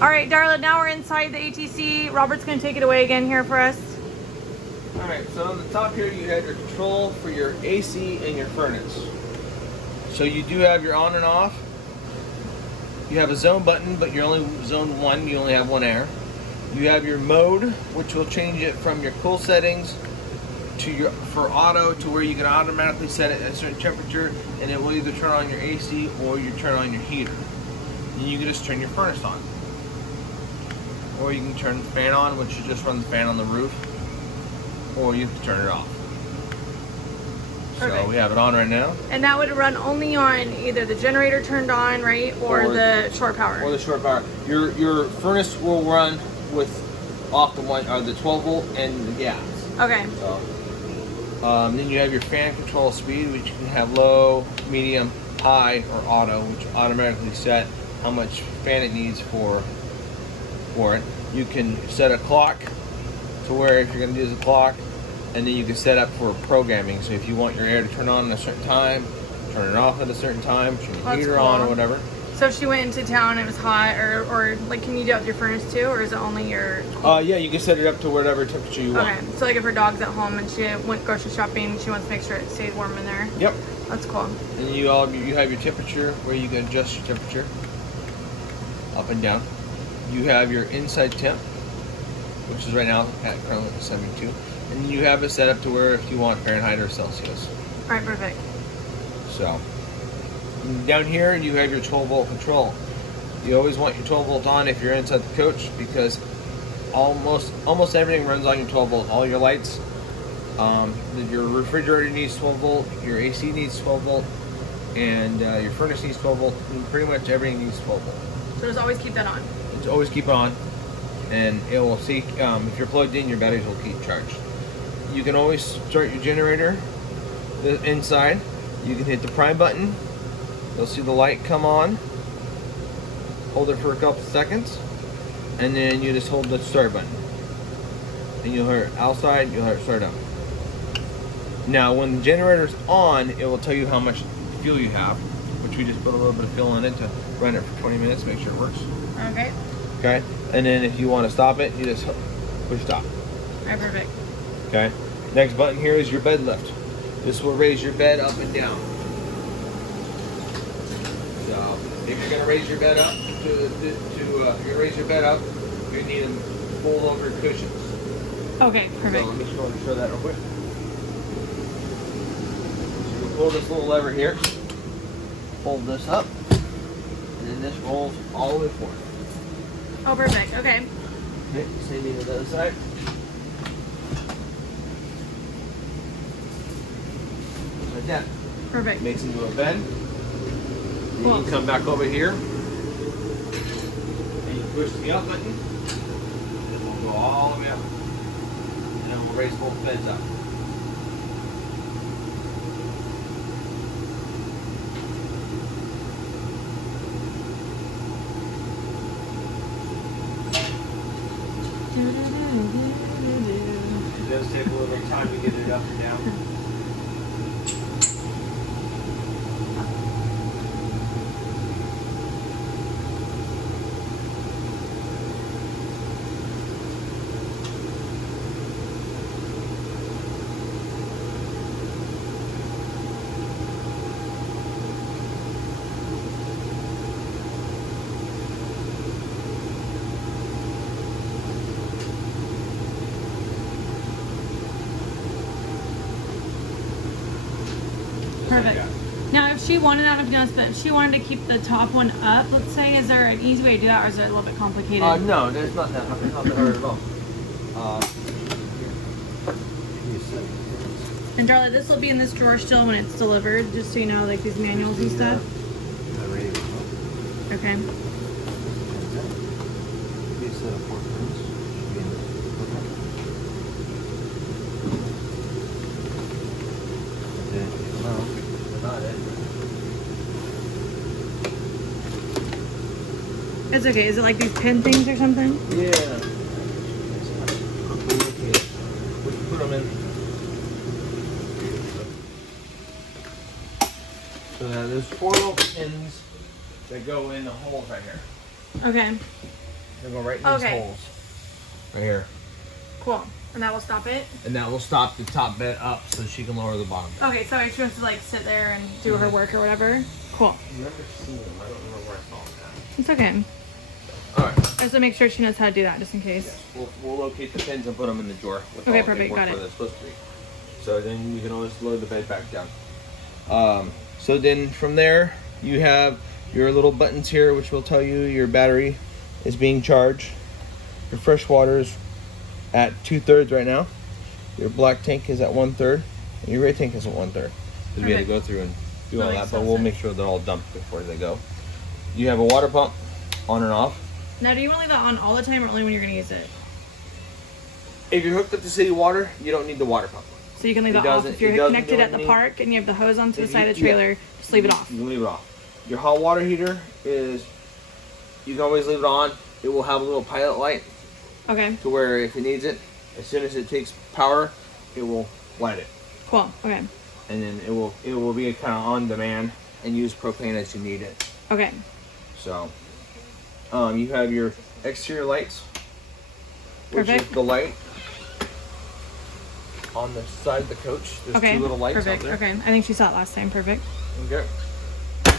All right, Darla, now we're inside the ATC. Robert's gonna take it away again here for us. All right, so on the top here, you have your control for your AC and your furnace. So you do have your on and off. You have a zone button, but you're only zone 1. You only have 1 air. You have your mode, which will change it from your cool settings to your for auto to where you can automatically set it at a certain temperature, and it will either turn on your AC or you turn on your heater. And you can just turn your furnace on, or you can turn the fan on, which you just run the fan on the roof, or you have to turn it off. Perfect. So we have it on right now. And that would run only on either the generator turned on, right, or the shore power. Or the shore power. Your furnace will run with off the 12 volt and the gas. Okay. So, then you have your fan control speed, which you can have low, medium, high, or auto, which automatically set how much fan it needs for it. You can set a clock to where if you're going to use a clock, and then you can set up for programming. So if you want your air to turn on at a certain time, turn it off at a certain time, turn the heater on or whatever. So if she went into town and it was hot, or like, can you do it with your furnace too, or is it only your? Yeah, you can set it up to whatever temperature you want. Okay, so like if her dog's at home and she went grocery shopping, she wants to make sure it stays warm in there. Yep. That's cool. And you have your temperature where you can adjust your temperature up and down. You have your inside temp, which is right now at currently 72. And you have it set up to where if you want Fahrenheit or Celsius. All right, perfect. So down here you have your 12 volt control. You always want your 12 volt on if you're inside the coach, because almost everything runs on your 12 volt. All your lights, your refrigerator needs 12 volt, your AC needs 12 volt, and your furnace needs 12 volt. And pretty much everything needs 12 volt. So just always keep that on. Just always keep it on, and it will see if you're plugged in, your batteries will keep charged. You can always start your generator inside. You can hit the prime button. You'll see the light come on. Hold it for a couple seconds, and then you just hold the start button. And you'll hear it outside, you'll hear it start up. Now when the generator's on, it will tell you how much fuel you have, which we just put a little bit of fuel in it to run it for 20 minutes, make sure it works. Okay. Okay, and then if you want to stop it, you just push stop. All right, perfect. Okay, next button here is your bed lift. This will raise your bed up and down. So if you're going to raise your bed up, you need to fold over cushions. Okay, perfect. So let me show that real quick. So you pull this little lever here, fold this up, and then this rolls all the way forward. Oh, perfect. Okay. Okay, same thing with the other side. Just like that. Perfect. Makes into a bed. Then Cool. you can come back over here, and you push the up button, and we'll go all the way up. And then we'll raise both beds up. It does take a little time to get it up and down. Perfect. Now, if she wanted, I don't know if you noticed, but if she wanted to keep the top one up, let's say, is there an easy way to do that, or is it a little bit complicated? No, there's not that hard. It's not that hard at all. And Darla, this will be in this drawer still when it's delivered, just so you know, like these manuals and stuff. Okay. It's okay. Is it like these pen things or something? Yeah. We can put them in. So there's 4 little pins that go in the holes right here. Okay. They're going right in Okay. these holes. Right here. Cool. And that will stop it? And that will stop the top bed up so she can lower the bottom bed. Okay, so I just to like sit there and do her work or whatever. Cool. I've never seen them. I don't remember where I saw them. It's okay. Alright. Just to make sure she knows how to do that, just in case. Yes. We'll locate the pins and put them in the drawer. With Okay, all the perfect. paperwork Got it. where they're supposed to be. So then you can always load the bed back down. So then from there, you have your little buttons here, which will tell you your battery is being charged. Your fresh water is at 2/3 right now. Your black tank is at 1/3. And your red tank is at 1/3. Because we had to go through and do all that, but we'll make sure they're all dumped before they go. You have a water pump on and off. Now, do you want to leave that on all the time or only when you're going to use it? If you're hooked up to city water, you don't need the water pump. So you can leave It that off. doesn't- If you're it doesn't connected do at the anything. park and you have the hose onto the If side you- of the trailer, just leave it off. You can leave it off. Your hot water heater is, you can always leave it on. It will have a little pilot light Okay, to where if it needs it, as soon as it takes power, it will light it. cool. Okay, And then it will be kind of on demand and use propane as you need it. okay, So, you have your exterior lights, which is Perfect. the light on the side of the coach. There's okay. two little lights Perfect. out there. Okay, I think she saw it last time. Perfect. Okay.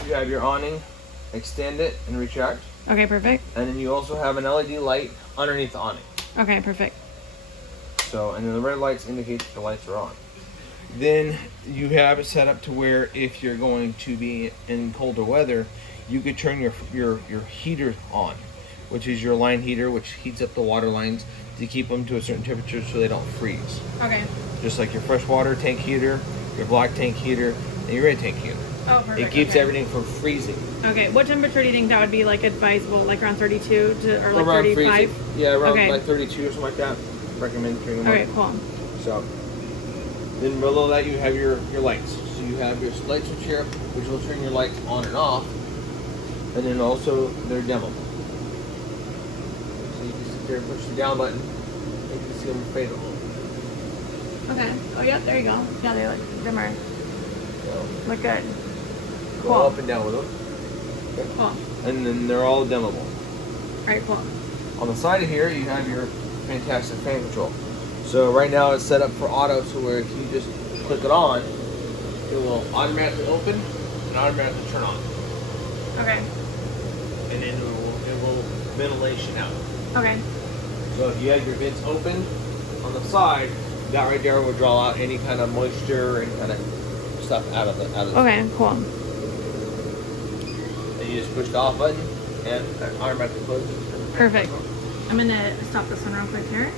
You have your awning, extend it and retract. Okay, perfect. And then you also have an LED light underneath the awning. Okay, perfect. So, and then the red lights indicate that the lights are on. Then you have it set up to where if you're going to be in colder weather, you could turn your heater on, which is your line heater, which heats up the water lines to keep them to a certain temperature so they don't freeze. Okay. Just like your freshwater tank heater, your black tank heater, and your red tank heater. Oh, perfect. It keeps okay. everything from freezing. Okay, what temperature do you think that would be like advisable? Like around 32 to, or like Around 35? freezing. Yeah, around Okay. like 32 or something like that. Recommend turning them Okay, on. cool. So, then below that you have your lights. So you have your light switch here, which will turn your lights on and off. And then also they're dimmable. So you can sit there and push the down button, and you can see them fade a little. Okay. Oh, yeah, there you go. Yeah, they look dimmer. So Look good. go Cool. up and down with them. Cool. And then they're all dimmable. Alright, cool. On the side of here, you have your fantastic fan control. So right now it's set up for auto, so where if you just click it on, it will automatically open and automatically turn on. Okay. And then it will ventilation out. Okay. So if you have your vents open on the side, that right there will draw out any kind of moisture or any kind of stuff out of the Okay, cool. And you just push the off button and it automatically closes. Perfect. I'm gonna stop this one real quick here.